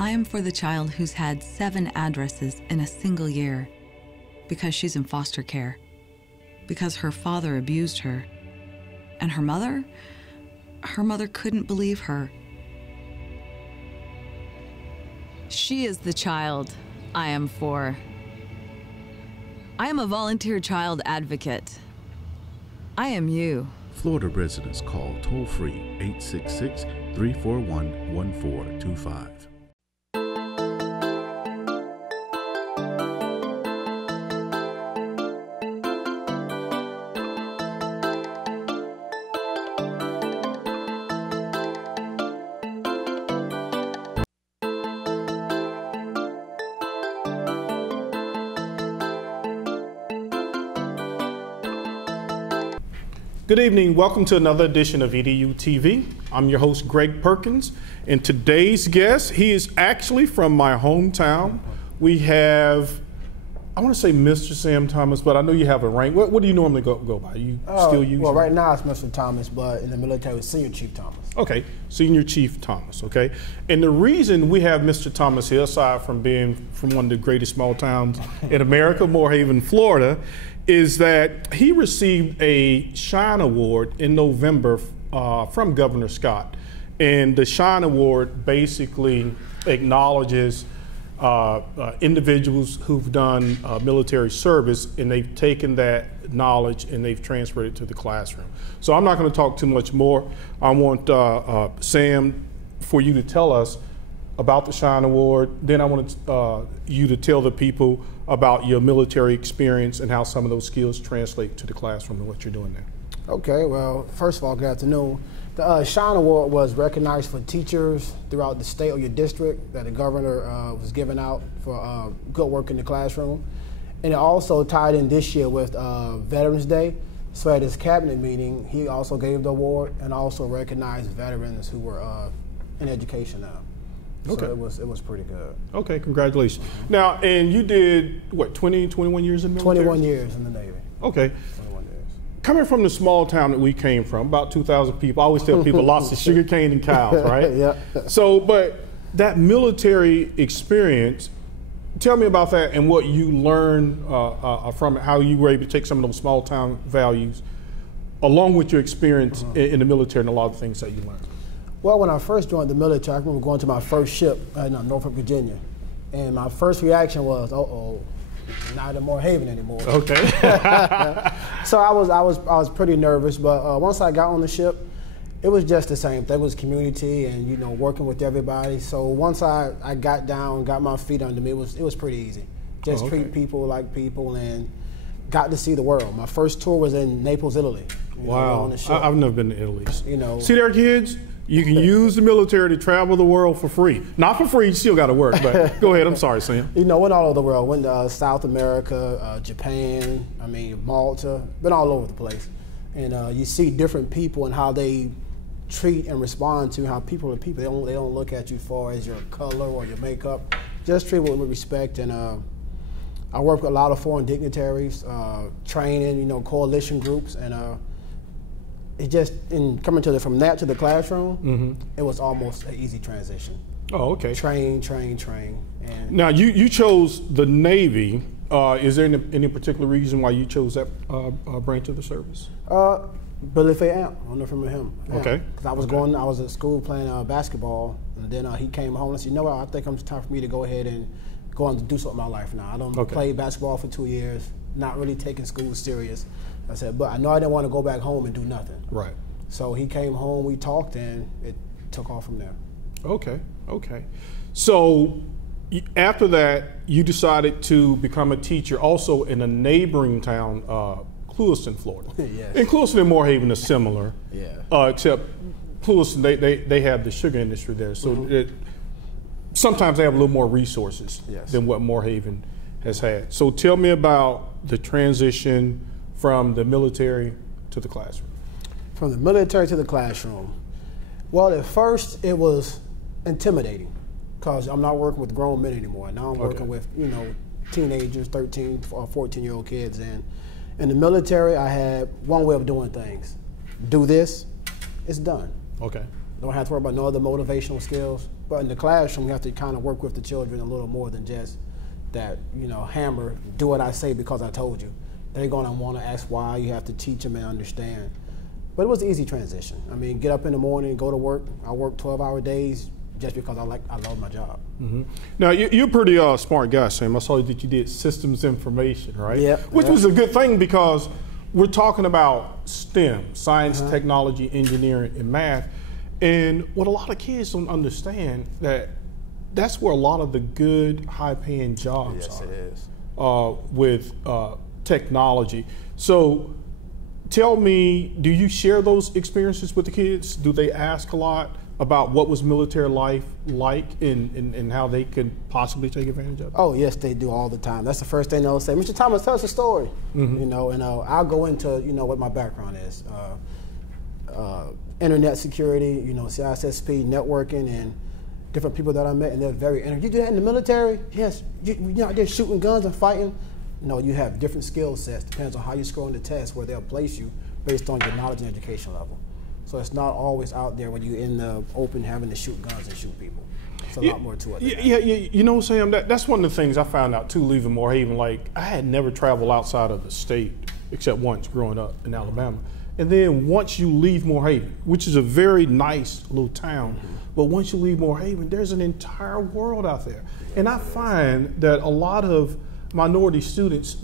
I am for the child who's had 7 addresses in a single year because she's in foster care, because her father abused her, and her mother couldn't believe her. She is the child I am for. I am a volunteer child advocate. I am you. Florida residents call toll-free 866-341-1425. Good evening. Welcome to another edition of EDuTV. I'm your host, Greg Perkins, and today's guest, he is actually from my hometown. We have, I want to say Mr. Sam Thomas, but I know you have a rank. What do you normally go by? You still use? Well, right now it's Mr. Thomas, but in the military it's Senior Chief Thomas. Okay, Senior Chief Thomas, okay. And the reason we have Mr. Thomas here, aside from being from one of the greatest small towns in America, Moorhaven, Florida, is that he received a Shine Award in November from Governor Scott. And the Shine Award basically acknowledges individuals who've done military service, and they've taken that knowledge and they've transferred it to the classroom. So I'm not going to talk too much more. I want Sam, for you to tell us about the Shine Award. Then I want you to tell the people about your military experience and how some of those skills translate to the classroom and what you're doing there. Okay, well, first of all, good afternoon. The Shine Award was recognized for teachers throughout the state or your district that the governor was giving out for good work in the classroom. And it also tied in this year with Veterans Day. So at his cabinet meeting, he also gave the award and also recognized veterans who were in education now. Okay. So it was pretty good. Okay, congratulations. Now, and you did, what, 21 years in the military? 21 years in the Navy. Okay. 21 years. Coming from the small town that we came from, about 2,000 people, I always tell people lots of sugar cane and cows, right? Yeah. So, but that military experience, tell me about that and what you learned from it, how you were able to take some of those small town values along with your experience in the military and a lot of things that you learned. Well, when I first joined the military, I remember going to my first ship in Norfolk, Virginia, and my first reaction was, "Uh-oh, not in Moorhaven anymore." Okay. So I was pretty nervous, but once I got on the ship, it was just the same thing. It was community and working with everybody. So once I got down, got my feet under me, it was pretty easy. Just treat people like people and got to see the world. My first tour was in Naples, Italy. Wow. On the ship. I've never been to Italy. See there, kids? You can use the military to travel the world for free. Not for free, you still got to work, but go ahead. I'm sorry, Sam. Went all over the world. Went to South America, Japan, Malta, been all over the place. And you see different people and how they treat and respond to how people are people. They don't look at you far as your color or your makeup. Just treat with respect. And I work with a lot of foreign dignitaries, training, coalition groups, and it just, in coming from that to the classroom, it was almost an easy transition. Oh, okay. Train. And now, you chose the Navy. Is there any particular reason why you chose that branch of the service? Billy Faye Amp, I don't know if you remember him. Okay. Because I was at school playing basketball, and then he came home and said, what, I think it's time for me to go ahead and go on to do something in my life now. I don't play basketball for 2 years, not really taking school serious. I said, but I know I didn't want to go back home and do nothing. Right. So he came home, we talked, and it took off from there. Okay. So after that, you decided to become a teacher also in a neighboring town, Clewiston, Florida. Yes. And Clewiston and Moorhaven are similar. Yeah. Except Clewiston, they have the sugar industry there. So sometimes they have a little more resources than what Moorhaven has had. So tell me about the transition from the military to the classroom. From the military to the classroom. Well, at first it was intimidating because I'm not working with grown men anymore. Now I'm working with, teenagers, 13 or 14-year-old kids. And in the military, I had one way of doing things. Do this, it's done. Okay. Don't have to worry about no other motivational skills. But in the classroom, you have to kind of work with the children a little more than just that, hammer, do what I say because I told you. They're going to want to ask why. You have to teach them and understand. But it was an easy transition. I mean, get up in the morning, go to work. I work 12-hour days just because I love my job. Mm-hmm. Now, you're a pretty smart guy, Sam. I saw that you did systems information, right? Yeah. Which was a good thing because we're talking about STEM, science, technology, engineering, and math. And what a lot of kids don't understand, that's where a lot of the good, high-paying jobs Yes, are. it is. With technology. So tell me, do you share those experiences with the kids? Do they ask a lot about what was military life like and how they could possibly take advantage of it? Oh, yes, they do all the time. That's the first thing they'll say, Mr. Thomas, tell us a story. And I'll go into, what my background is. Internet security, CISSP, networking, and different people that I met, and they're very interested. You do that in the military? Yes. You're out there shooting guns and fighting? No, you have different skill sets. Depends on how you score on the test, where they'll place you based on your knowledge and education level. So it's not always out there when you're in the open having to shoot guns and shoot people. It's a lot more to it. Yeah, Sam, that's one of the things I found out too, leaving Moorhaven. Like, I had never traveled outside of the state except once growing up in Alabama. And then once you leave Moorhaven, which is a very nice little town, but once you leave Moorhaven, there's an entire world out there. And I find that a lot of minority students,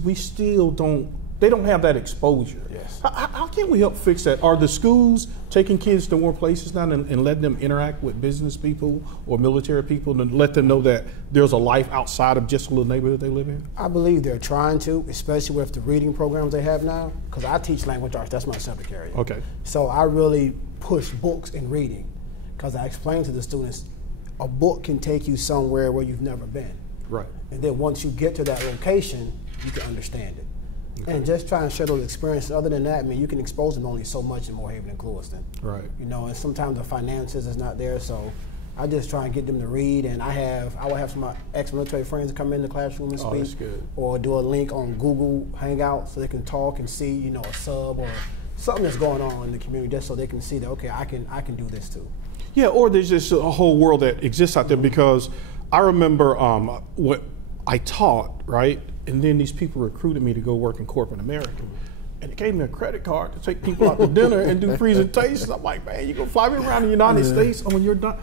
they don't have that exposure. Yes. How can we help fix that? Are the schools taking kids to more places now and letting them interact with business people or military people and let them know that there's a life outside of just a little neighborhood they live in? I believe they're trying to, especially with the reading programs they have now, because I teach language arts, that's my subject area. Okay. So I really push books and reading, because I explain to the students, a book can take you somewhere where you've never been. Right. And then once you get to that location, you can understand it. Okay. And just try and share those experiences. Other than that, you can expose them only so much in Moorhaven and Clewiston. Right. And sometimes the finances is not there, so I just try and get them to read. And I will have some of my ex-military friends come in the classroom and speak. Oh, that's good. Or do a link on Google Hangout so they can talk and see, a sub or something that's going on in the community, just so they can see that, okay, I can do this too. Yeah, or there's just a whole world that exists out there, because I remember what I taught, right? And then these people recruited me to go work in corporate America. And they gave me a credit card to take people out to dinner and do presentations. I'm like, man, you gonna fly me around the United States when you're done?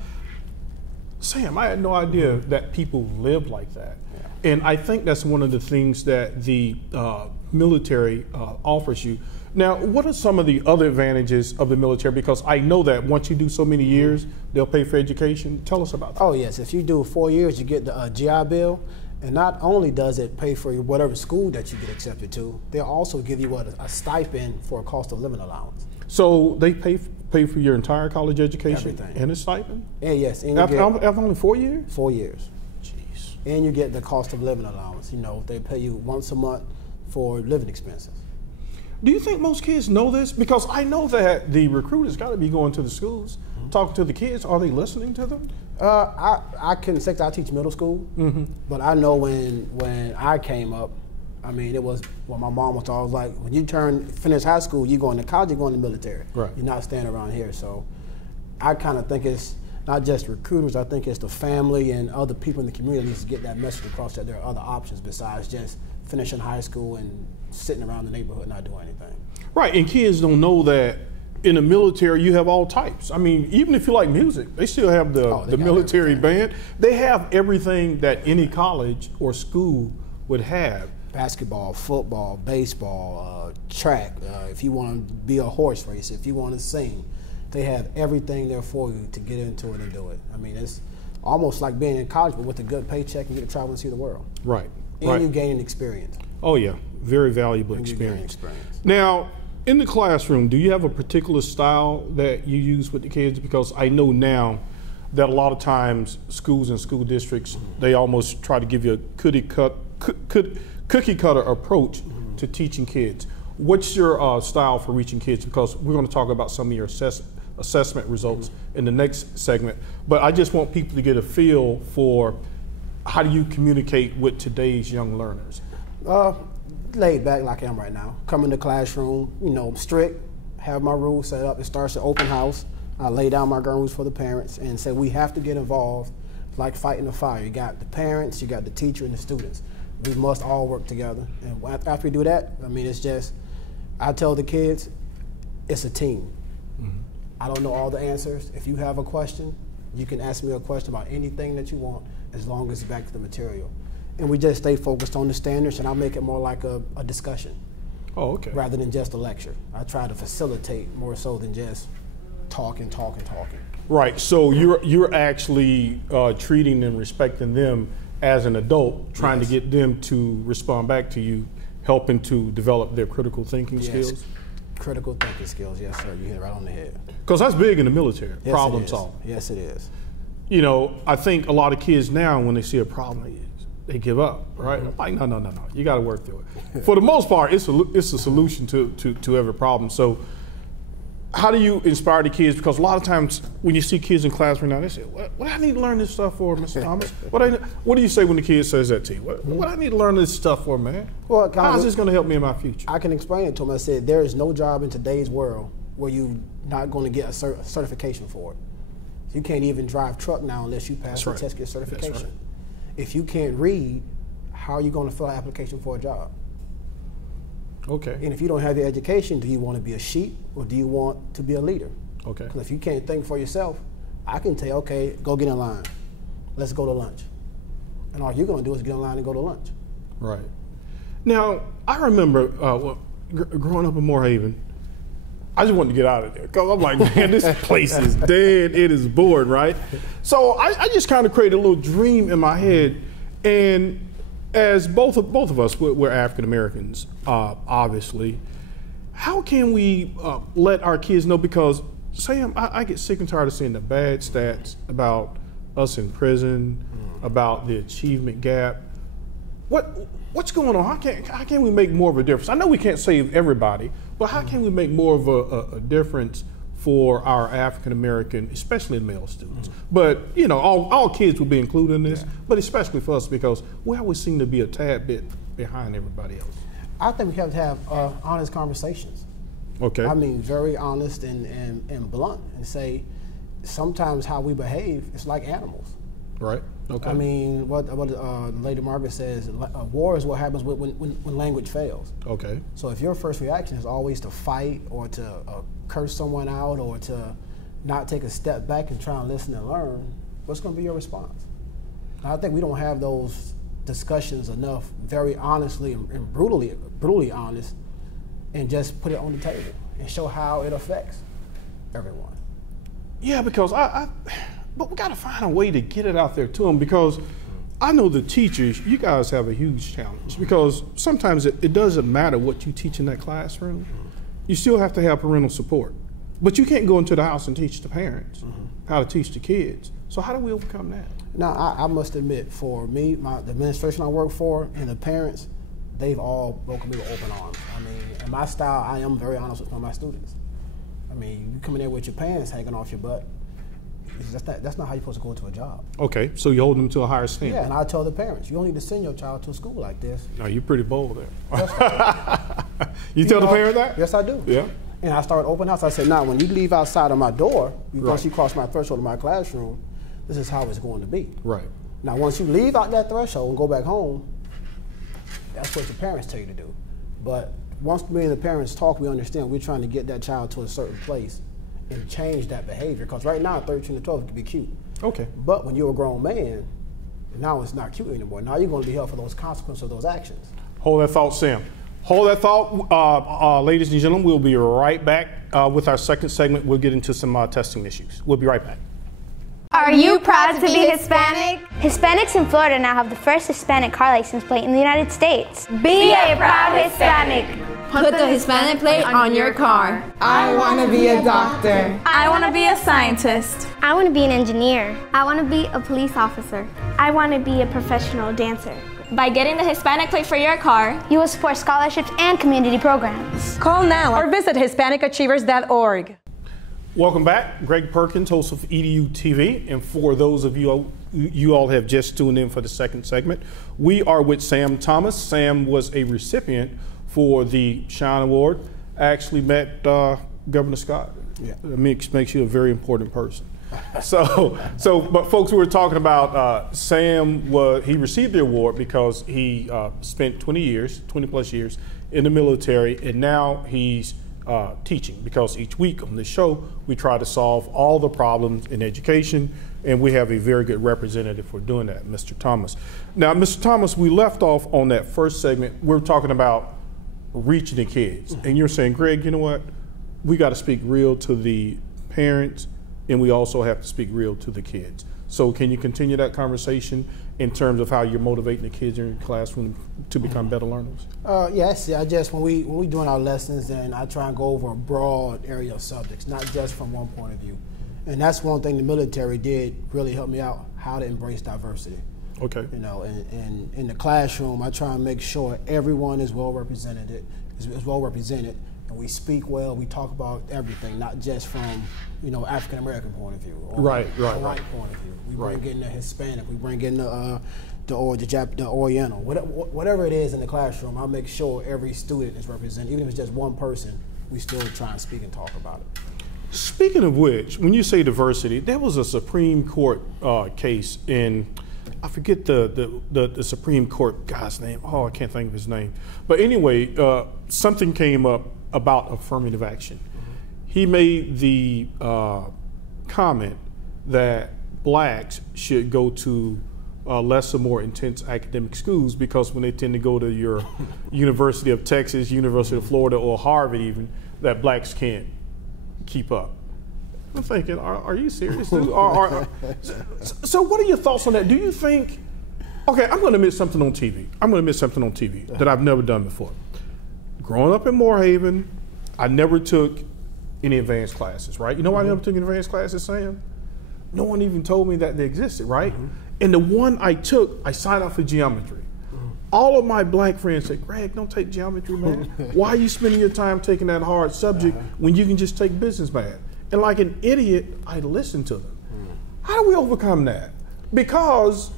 Sam, I had no idea that people live like that. Yeah. And I think that's one of the things that the military offers you. Now, what are some of the other advantages of the military? Because I know that once you do so many years, they'll pay for education. Tell us about that. Oh, yes. If you do 4 years, you get the GI Bill. And not only does it pay for whatever school that you get accepted to, they'll also give you a stipend for a cost of living allowance. So they pay for your entire college education? Everything. And a stipend? And yes. And after only 4 years? 4 years. Jeez. And you get the cost of living allowance. They pay you once a month for living expenses. Do you think most kids know this? Because I know that the recruiters got to be going to the schools, talking to the kids. Are they listening to them? I can say I teach middle school, but I know when I came up, it was what my mom was always like, when you finish high school, you're going to college, you're going to the military. Right. You're not staying around here. So I kind of think it's not just recruiters, I think it's the family and other people in the community that needs to get that message across that there are other options besides just finishing high school and sitting around the neighborhood not doing anything. Right, and kids don't know that in the military you have all types. Even if you like music, they still have the military band. They have everything that any college or school would have. Basketball, football, baseball, track, if you want to be a horse racer, if you want to sing, they have everything there for you to get into it and do it. It's almost like being in college, but with a good paycheck and get to travel and see the world. Right. And you gain experience. Oh yeah, very valuable experience. Now, in the classroom, do you have a particular style that you use with the kids? Because I know now that a lot of times schools and school districts, they almost try to give you a cookie cutter approach to teaching kids. What's your style for reaching kids? Because we're going to talk about some of your assessment results in the next segment. But I just want people to get a feel for how do you communicate with today's young learners? Laid back like I am right now. Come in the classroom, strict, have my rules set up. It starts at open house. I lay down my ground rules for the parents and say we have to get involved like fighting a fire. You got the parents, you got the teacher, and the students. We must all work together. And after we do that, I mean, it's just, I tell the kids, it's a team. I don't know all the answers. If you have a question, you can ask me a question about anything that you want, as long as it's back to the material. And we just stay focused on the standards, and I'll make it more like a discussion. Oh, okay. Rather than just a lecture. I try to facilitate more so than just talking. Right, so you're actually treating and respecting them as an adult, trying to get them to respond back to you, helping to develop their critical thinking skills? Critical thinking skills, yes sir, you hit it right on the head. Because that's big in the military, problem solving. Yes it is. You know, I think a lot of kids now, when they see a problem, they give up, right? Like, no, you got to work through it. For the most part, it's a solution to every problem. So how do you inspire the kids? Because a lot of times when you see kids in class right now, they say, what do I need to learn this stuff for, Mr. Thomas? What do you say when the kid says that to you? What do I need to learn this stuff for, man? Well, how is this going to help me in my future? I can explain it to them. I said, there is no job in today's world where you're not going to get a certification for it. You can't even drive truck now unless you pass the test, get certification. That's right. If you can't read, how are you going to fill out an application for a job? Okay. And if you don't have the education, do you want to be a sheep or do you want to be a leader? Okay. Because if you can't think for yourself, I can tell you, okay, go get in line. Let's go to lunch. And all you're going to do is get in line and go to lunch. Right. Now, I remember growing up in Moorhaven, I just wanted to get out of there because I'm like, man, this place is dead. It is bored, right? So I just kind of created a little dream in my head. And as both of us, we're African Americans, obviously. How can we let our kids know? Because Sam, I get sick and tired of seeing the bad stats about us in prison, about the achievement gap. What's going on? How can we make more of a difference? I know we can't save everybody, but how can we make more of a difference for our African American, especially male students? But you know, all kids will be included in this, but especially for us because we always seem to be a tad bit behind everybody else. I think we have to have honest conversations. Okay. I mean, very honest and blunt, and say sometimes how we behave is like animals. Right. Okay. I mean, what Lady Margaret says, war is what happens when language fails. Okay. So if your first reaction is always to fight or to curse someone out or to not take a step back and try and listen and learn, what's going to be your response? I think we don't have those discussions enough, very honestly and brutally honest, and just put it on the table and show how it affects everyone. Yeah, because but we got to find a way to get it out there to them, because I know the teachers, you guys have a huge challenge, because sometimes it doesn't matter what you teach in that classroom. You still have to have parental support. But you can't go into the house and teach the parents how to teach the kids. So how do we overcome that? Now, I must admit, for me, the administration I work for and the parents, they've all welcomed me with open arms. I mean, in my style, I am very honest with my students. I mean, you come in there with your pants hanging off your butt, that's not how you're supposed to go into a job. Okay, so you hold them to a higher standard. Yeah, and I tell the parents, you don't need to send your child to a school like this. No, you're pretty bold there. You tell the parent that? Yes, I do. Yeah. And I started open house. I said, now, when you leave outside of my door, once you cross my threshold of my classroom, this is how it's going to be. Right. Now, once you leave out that threshold and go back home, that's what your parents tell you to do. But once me and the parents talk, we understand we're trying to get that child to a certain place and change that behavior. Because right now, 13 to 12 can be cute. Okay. But when you're a grown man, now it's not cute anymore. Now you're going to be held for those consequences of those actions. Hold that thought, Sam. Hold that thought, ladies and gentlemen. We'll be right back with our second segment. We'll get into some testing issues. We'll be right back. Are you proud to be Hispanic? Hispanics in Florida now have the first Hispanic car license plate in the United States. Be a proud Hispanic. Put the Hispanic plate on your car. I want to be a doctor. I want to be a scientist. I want to be an engineer. I want to be a police officer. I want to be a professional dancer. By getting the Hispanic plate for your car, you will support scholarships and community programs. Call now or visit HispanicAchievers.org. Welcome back. Greg Perkins, host of EDuTV. And for those of you all have just tuned in for the second segment, we are with Sam Thomas. Sam was a recipient for the Shine Award. I actually met Governor Scott Yeah. It makes you a very important person. But folks, we were talking about Sam. He received the award because he spent 20 plus years in the military, and now he's teaching, because each week on this show we try to solve all the problems in education, and we have a very good representative for doing that, Mr. Thomas. Now, Mr. Thomas, we left off on that first segment. We were talking about reaching the kids, and you're saying, Greg, you know what? We got to speak real to the parents, and we also have to speak real to the kids. So can you continue that conversation in terms of how you're motivating the kids in your classroom to become better learners? Yes, I just, when we doing our lessons, and I try and go over a broad area of subjects, not just from one point of view. And that's one thing the military did really help me out, how to embrace diversity. Okay. You know, and in the classroom, I try and make sure everyone is well represented, and we speak well, we talk about everything, not just from, you know, African American point of view or right. white point of view. We bring in the Hispanic, we bring in the Oriental, whatever it is in the classroom. I'll make sure every student is represented, even if it's just one person. We still try and speak and talk about it. Speaking of which, when you say diversity, there was a Supreme Court case in, I forget the Supreme Court guy's name. Oh, I can't think of his name. But anyway, something came up about affirmative action. He made the comment that blacks should go to less or more intense academic schools, because when they tend to go to your University of Texas, University of Florida, or Harvard even, that blacks can't keep up. I'm thinking, are you serious, dude? So what are your thoughts on that? Do you think, okay, I'm going to admit something on TV. That I've never done before. Growing up in Moorhaven, I never took any advanced classes, right? You know why I never took any advanced classes, Sam? No one even told me that they existed, right? And the one I took, I signed up for geometry. All of my black friends said, Greg, don't take geometry, man. Why are you spending your time taking that hard subject when you can just take business math? And like an idiot, I listened to them. How do we overcome that? Because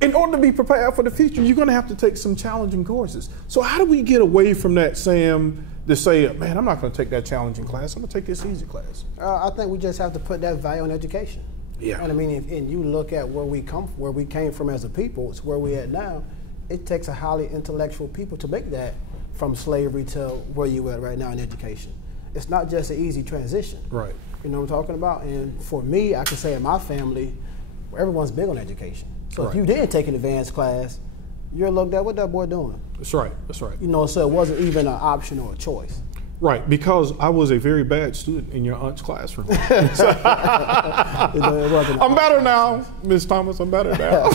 in order to be prepared for the future, you're going to have to take some challenging courses. So how do we get away from that, Sam, to say, man, I'm not going to take that challenging class. I'm going to take this easy class? I think we just have to put that value on education. Yeah. And I mean, and you look at where we came from as a people, it's where we're at now. It takes a highly intellectual people to make that from slavery to where you at right now in education. It's not just an easy transition. Right. You know what I'm talking about? And for me, I can say in my family, everyone's big on education. So if you didn't take an advanced class, you're looked at, what that boy doing? That's right. You know, so it wasn't even an option or a choice. Right, because I was a very bad student in your aunt's classroom. I'm better now, Ms. Thomas, I'm better now.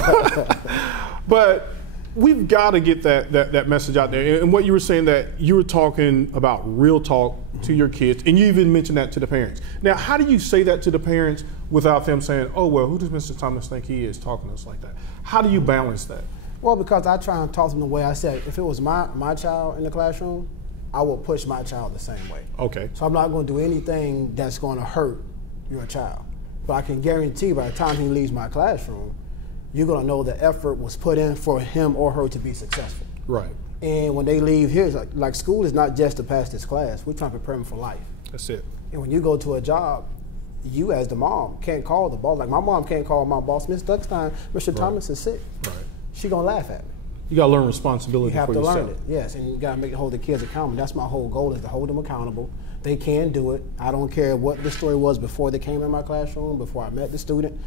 But we've got to get that message out there. And what you were saying, that you were talking about real talk to your kids, and you even mentioned that to the parents. Now, how do you say that to the parents without them saying, oh, well, who does Mr. Thomas think he is talking to us like that? How do you balance that? Well, because I try and talk to them the way I said. If it was my child in the classroom, I will push my child the same way. Okay. So I'm not going to do anything that's going to hurt your child. But I can guarantee by the time he leaves my classroom, you're going to know the effort was put in for him or her to be successful. Right. And when they leave here, like school is not just to pass this class. We're trying to prepare them for life. That's it. And when you go to a job, you as the mom can't call the boss. Like my mom can't call my boss, Miss Duckstein, Mr. Thomas is sick. Right. She going to laugh at me. You got to learn responsibility for yourself. You have to learn it, yes, and you got to hold the kids accountable. That's my whole goal, is to hold them accountable. They can do it. I don't care what the story was before they came in my classroom, before I met the student.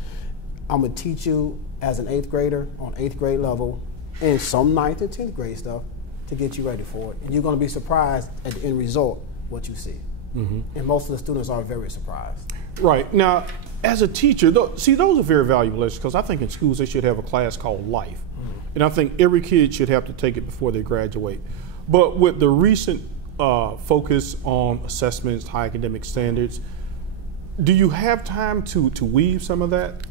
I'm going to teach you as an 8th grader on 8th grade level and some 9th and 10th grade stuff to get you ready for it. And you're going to be surprised at the end result, what you see. And most of the students are very surprised. Right. Now, as a teacher, see, those are very valuable lessons, because I think in schools they should have a class called life. And I think every kid should have to take it before they graduate. But with the recent focus on assessments, high academic standards, do you have time to weave some of that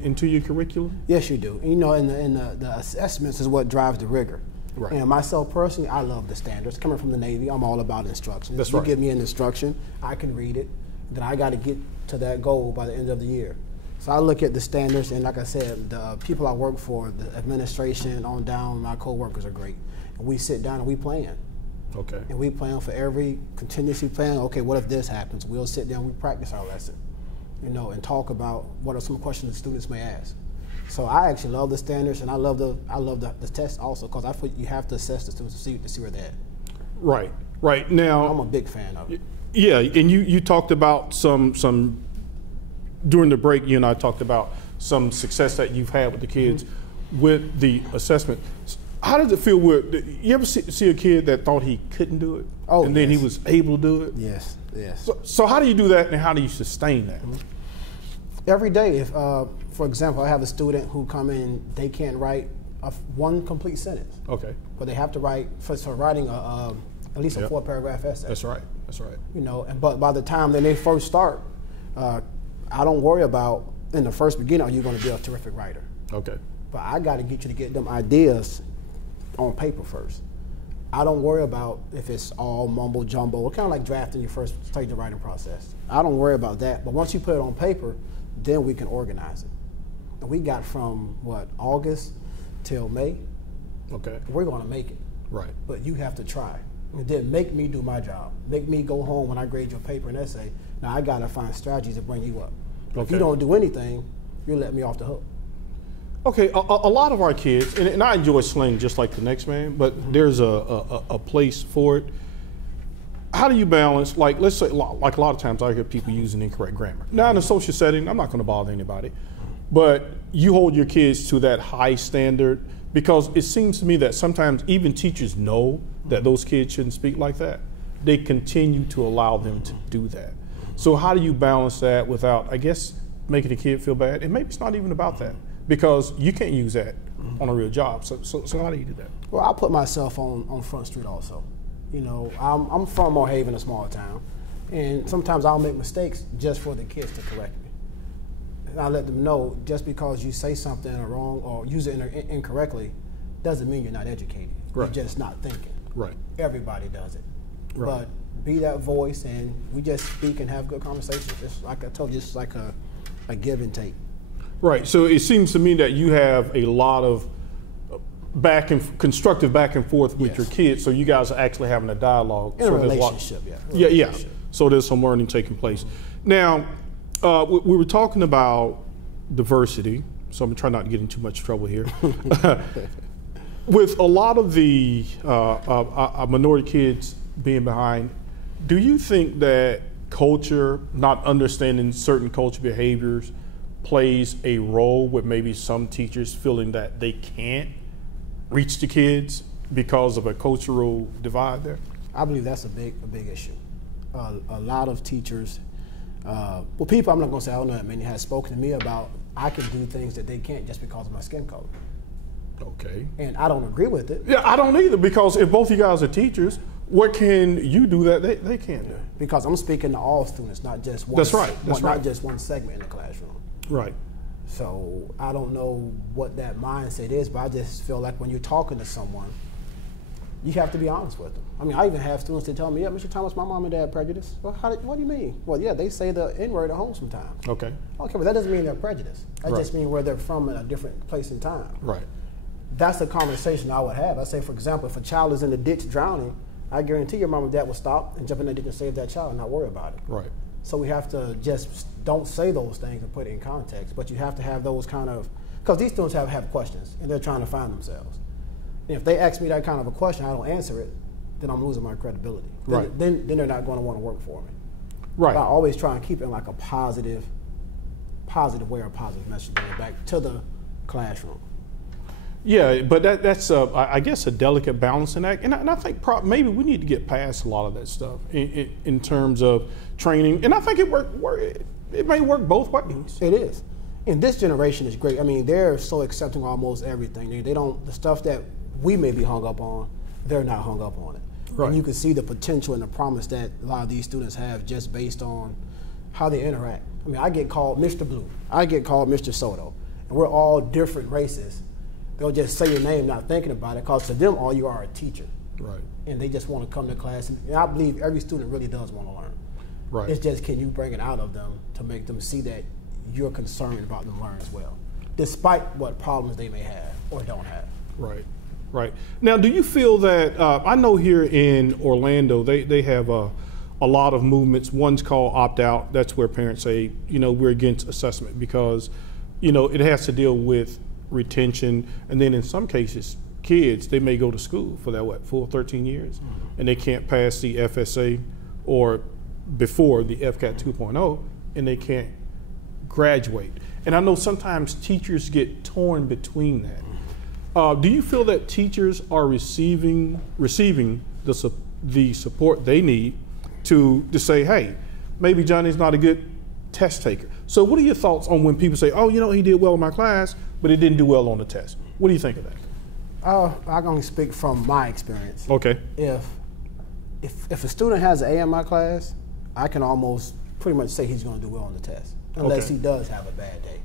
into your curriculum? Yes, you do. And, you know, and the assessments is what drives the rigor. Right. And myself personally, I love the standards. Coming from the Navy, I'm all about instruction. That's you right. give me an instruction, I can read it, then I got to get to that goal by the end of the year. So I look at the standards, and like I said, the people I work for, the administration on down, my co-workers are great. And we sit down and we plan. Okay. And we plan for every contingency plan. Okay, what if this happens? We'll sit down, we practice our lesson, and talk about what are some questions the students may ask. So I actually love the standards, and I love the test also, because I feel you have to assess the students to see where they're at. Right. Right. Now, I'm a big fan of it. Yeah, and you talked about some during the break. You and I talked about some success that you've had with the kids with the assessment. How does it feel? You ever see a kid that thought he couldn't do it, and then he was able to do it? Yes, yes. So how do you do that, and how do you sustain that? Every day, if for example, I have a student who come in, they can't write one complete sentence. Okay. But they have to write for writing at least a 4-paragraph essay. That's right. That's right. But by the time then they first start, I don't worry about in the first beginning, are you going to be a terrific writer? Okay. But I got to get you to get them ideas on paper first. I don't worry about if it's all mumbo jumbo. It's kind of like drafting your first stage of writing process. I don't worry about that. But once you put it on paper, then we can organize it. And we got from August till May. Okay. We're going to make it. Right. But you have to try. And then make me do my job. Make me go home when I grade your paper and essay. Now I got to find strategies to bring you up. Okay. If you don't do anything, you let me off the hook. Okay, a lot of our kids, and I enjoy slang just like the next man, but there's a place for it. How do you balance, let's say, like a lot of times I hear people using incorrect grammar. Now in a social setting, I'm not going to bother anybody, but you hold your kids to that high standard, because it seems to me that sometimes even teachers know that those kids shouldn't speak like that. They continue to allow them to do that. So how do you balance that without, I guess, making the kid feel bad? And maybe it's not even about that, because you can't use that on a real job. So how do you do that? Well, I put myself on Front Street also. I'm from Moore Haven, a small town, and sometimes I'll make mistakes just for the kids to correct me. And I let them know just because you say something wrong or use it incorrectly doesn't mean you're not educated. Right. You're just not thinking. Right. Everybody does it. Right. But be that voice, and we just speak and have good conversations. Just like I told you, it's like a give and take. Right. So it seems to me that you have a lot of constructive back and forth with your kids. So you guys are actually having a dialogue. In a relationship, Yeah. So there's some learning taking place. Now, we were talking about diversity. So I'm trying not to get in too much trouble here. With a lot of the minority kids being behind, do you think that culture, not understanding certain culture behaviors, plays a role with maybe some teachers feeling that they can't reach the kids because of a cultural divide there? I believe that's a big issue. A lot of teachers, people, I'm not going to say I don't know that many, have spoken to me about I can do things that they can't just because of my skin color. Okay. And I don't agree with it. Yeah, I don't either, because if both of you guys are teachers, what can you do that they can't do? Because I'm speaking to all students, not just one. That's right. Not just one segment in the classroom. Right. So I don't know what that mindset is, but I just feel like when you're talking to someone, you have to be honest with them. I mean, I even have students that tell me, yeah, Mr. Thomas, my mom and dad prejudiced. Well, what do you mean? Well, yeah, they say the N-word at home sometimes. Okay. Okay, but that doesn't mean they're prejudiced. That just means where they're from in a different place and time. Right. That's a conversation I would have. I say, for example, if a child is in the ditch drowning, I guarantee your mom and dad will stop and jump in the ditch and save that child and not worry about it. Right. So we have to just don't say those things and put it in context, but you have to have those kind of, because these students have questions and they're trying to find themselves. And if they ask me that kind of a question, I don't answer it, then I'm losing my credibility. Right. Then they're not going to want to work for me. Right. But I always try and keep it in like a positive way or positive message going back to the classroom. Yeah, but that's I guess a delicate balancing act, and I think maybe we need to get past a lot of that stuff in terms of training, and I think it may work both ways. It is, and this generation is great. I mean, they're so accepting of almost everything. They don't, the stuff that we may be hung up on, they're not hung up on it. Right. And you can see the potential and the promise that a lot of these students have just based on how they interact. I mean, I get called Mr. Blue, I get called Mr. Soto, and we're all different races. They'll just say your name not thinking about it, because to them all you are a teacher. Right. And they just want to come to class, and I believe every student really does want to learn. Right. It's just, can you bring it out of them to make them see that you're concerned about them learning as well, despite what problems they may have or don't have. Right. Right. Now, do you feel that, I know here in Orlando, they have a lot of movements. One's called opt-out. That's where parents say, you know, we're against assessment because, you know, it has to deal with retention. And then in some cases, kids, they may go to school for that, full 13 years, and they can't pass the FSA or before the FCAT 2.0, and they can't graduate. And I know sometimes teachers get torn between that. Do you feel that teachers are receiving the support they need to say, hey, maybe Johnny's not a good test taker? So what are your thoughts on when people say, oh, you know, he did well in my class, but he didn't do well on the test? What do you think of that? I can only speak from my experience. Okay. If a student has an A in my class, I can almost pretty much say he's going to do well on the test, unless he does have a bad day.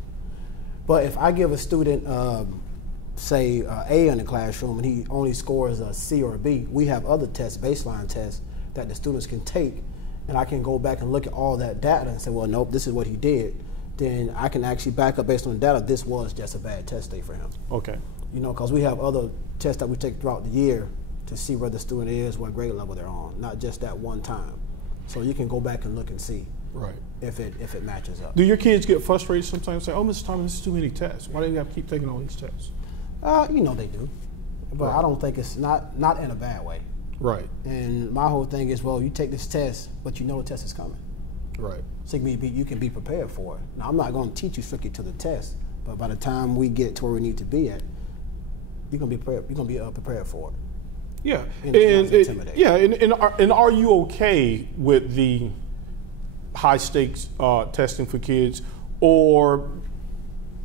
But if I give a student, say, A in the classroom and he only scores a C or a B, we have other tests, baseline tests, that the students can take, and I can go back and look at all that data and say, well, nope, this is what he did. Then I can actually back up based on the data, this was just a bad test day for him. Okay. You know, because we have other tests that we take throughout the year to see where the student is, what grade level they're on, not just that one time. So you can go back and look and see if it matches up. Do your kids get frustrated sometimes, say, oh, Mr. Thomas, this is too many tests. Why do you have to keep taking all these tests? You know they do, but I don't think it's not in a bad way. Right. And my whole thing is, well, you take this test, but you know the test is coming. Right. So you can be prepared for it. Now, I'm not going to teach you strictly to the test, but by the time we get to where we need to be at, you're going to be prepared. You're going to be prepared for it. Yeah. And are you okay with the high stakes testing for kids, or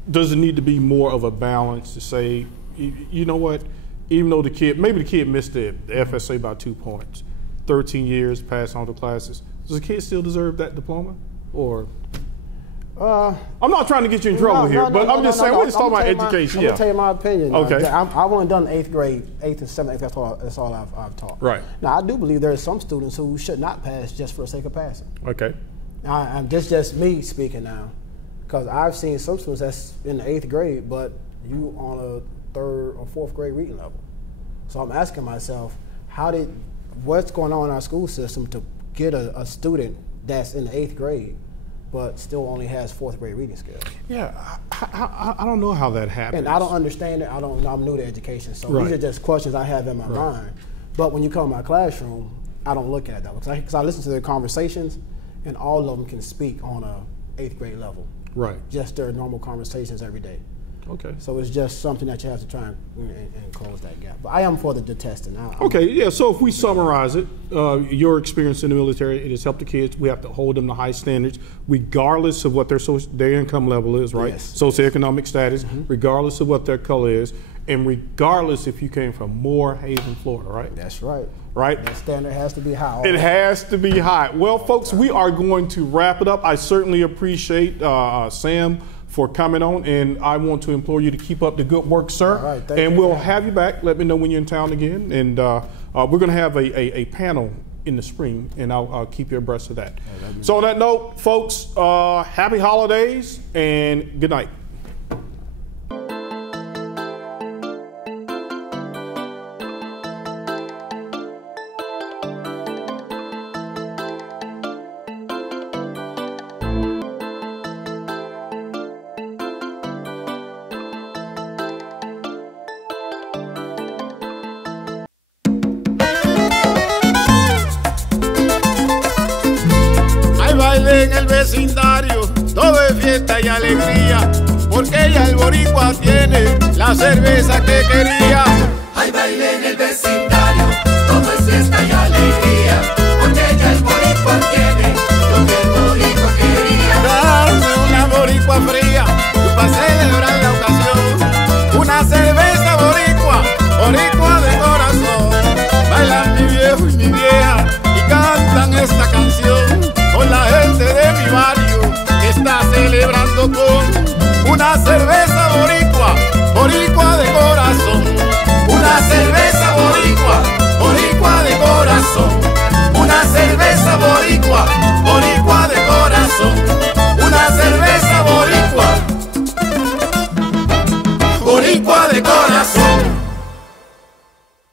does it need to be more of a balance to say, you know what, even though maybe the kid missed the FSA by 2 points, 13 years, passed on to classes, does the kid still deserve that diploma? Or I'm not trying to get you in trouble here, but I'm just saying, we're just talking about education. I'm going to tell you my opinion. Okay. I've only done 8th grade, 8th and 7th, that's all I've taught. Right. Now, I do believe there are some students who should not pass just for the sake of passing. Okay. Now, this just me speaking now, because I've seen some students that's in the 8th grade, but you on a 3rd or 4th grade reading level. So I'm asking myself, what's going on in our school system to get a student that's in the 8th grade but still only has 4th grade reading skills? Yeah, I don't know how that happens. And I don't understand it. I'm new to education, so these are just questions I have in my mind. But when you come to my classroom, I don't look at it that way, because I listen to their conversations, and all of them can speak on a 8th grade level. Right. Just their normal conversations every day. Okay. So it's just something that you have to try and close that gap. But I am for the testing. Okay, yeah, so if we summarize it, your experience in the military, it has helped the kids. We have to hold them to high standards, regardless of what their income level is, right? Yes. Socioeconomic status, regardless of what their color is, and regardless if you came from Moore, Haven, Florida, right? That's right. Right? That standard has to be high. It has to be high. Well, folks, we are going to wrap it up. I certainly appreciate Sam for coming on, and I want to implore you to keep up the good work, sir. All right, thank and you. We'll have you back. Let me know when you're in town again. And we're going to have a panel in the spring, and I'll keep you abreast of that. So on that note, folks, happy holidays and good night. En el vecindario todo es fiesta y alegría, porque ya el boricua tiene la cerveza que quería.